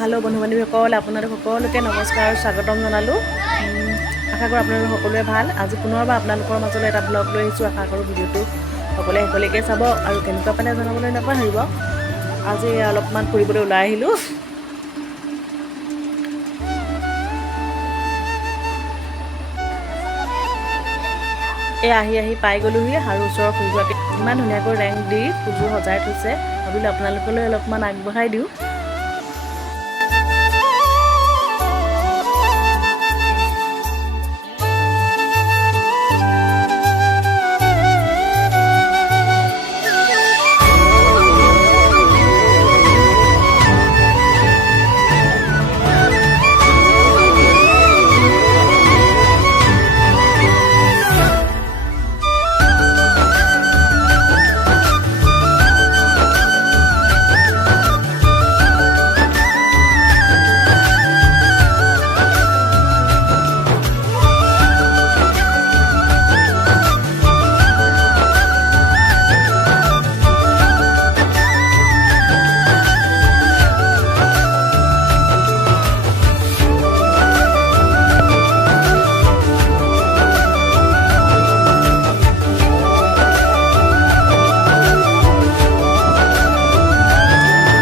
Hello' বন্ধু বান্ধৱীসকল, আপোনালোক সকলোকে নমস্কাৰ আৰু স্বাগতম জনালোঁ। আশা কৰোঁ আপোনালোক সকলোৱে ভাল। আজি পুনৰবাৰ আপোনালোকৰ মাজলৈ এটা ব্লগ লৈ আহিছোঁ। আশা কৰোঁ ভিডিঅ'টো সকলোৱে শেষলৈকে চাব আৰু কেনেকুৱা পালে জনাবলৈ নাপাহৰিব। আজি অলপমান ফুৰিবলৈ ওলাই আহিলোঁ। আহি পাই গ'লোহি আৰু ওচৰৰ ফুলগৰাকী ইমান ধুনীয়াকৈ ৰেংক দি ফুলবোৰ সজাই থৈছে। ভাবিলোঁ আপোনালোকলৈ অলপমান আগবঢ়াই দিওঁ।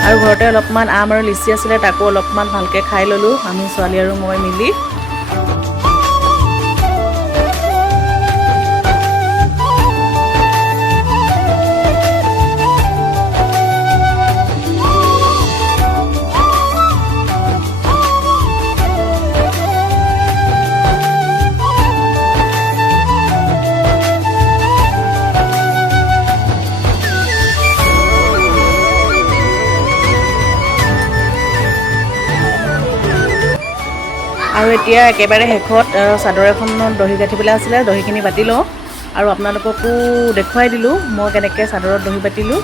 আৰু ঘৰতে অলপমান আম আৰু লিচি আছিলে, তাকো অলপমান ভালকৈ খাই ল'লোঁ আমি ছোৱালী আৰু মই মিলি। আৰু এতিয়া একেবাৰে শেষত চাদৰ এখনত দহি গাঁঠিবলৈ আছিলে, দহিখিনি বাতি লওঁ আৰু আপোনালোককো দেখুৱাই দিলোঁ মই কেনেকৈ চাদৰত দহি বাতিলোঁ।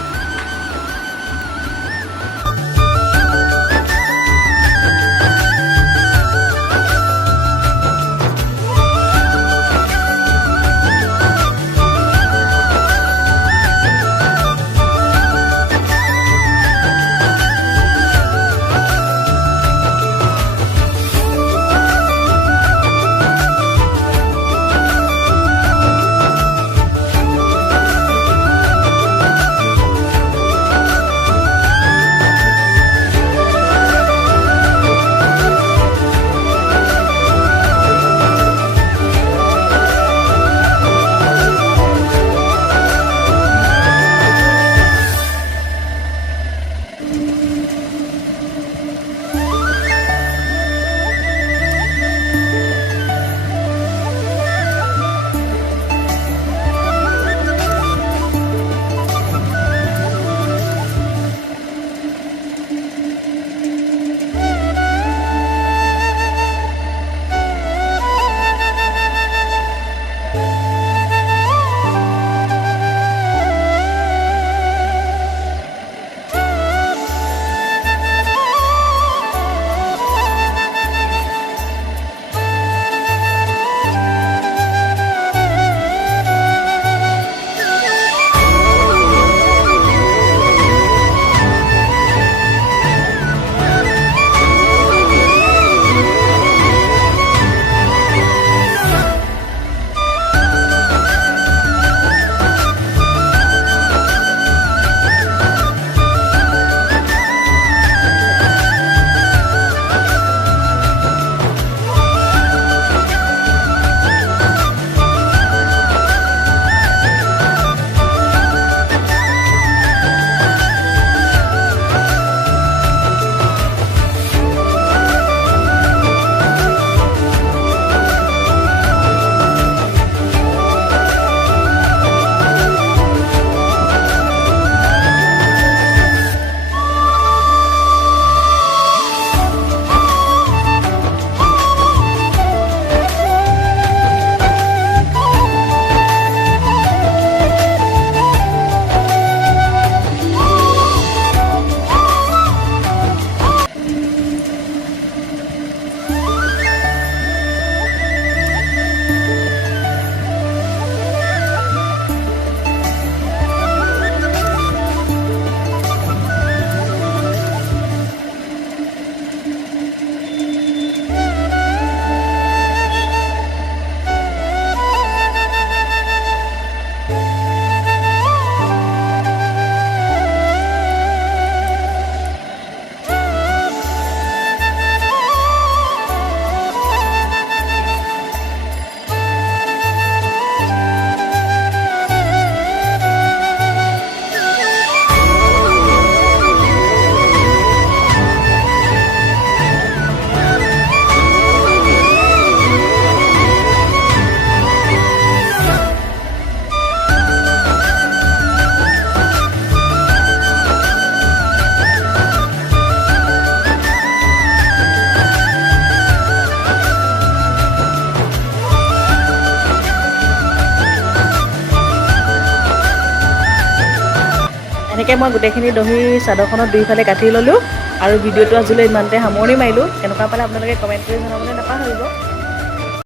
তেনেকৈ মই গোটেইখিনি দহি চাদৰখনত দুইফালে গাঁঠি ল'লোঁ আৰু ভিডিঅ'টো আজিলৈ ইমানতে সামৰণি মাৰিলোঁ। কেনেকুৱা পালে আপোনালোকে কমেণ্ট কৰি জনাবলৈ নাপাহৰিব।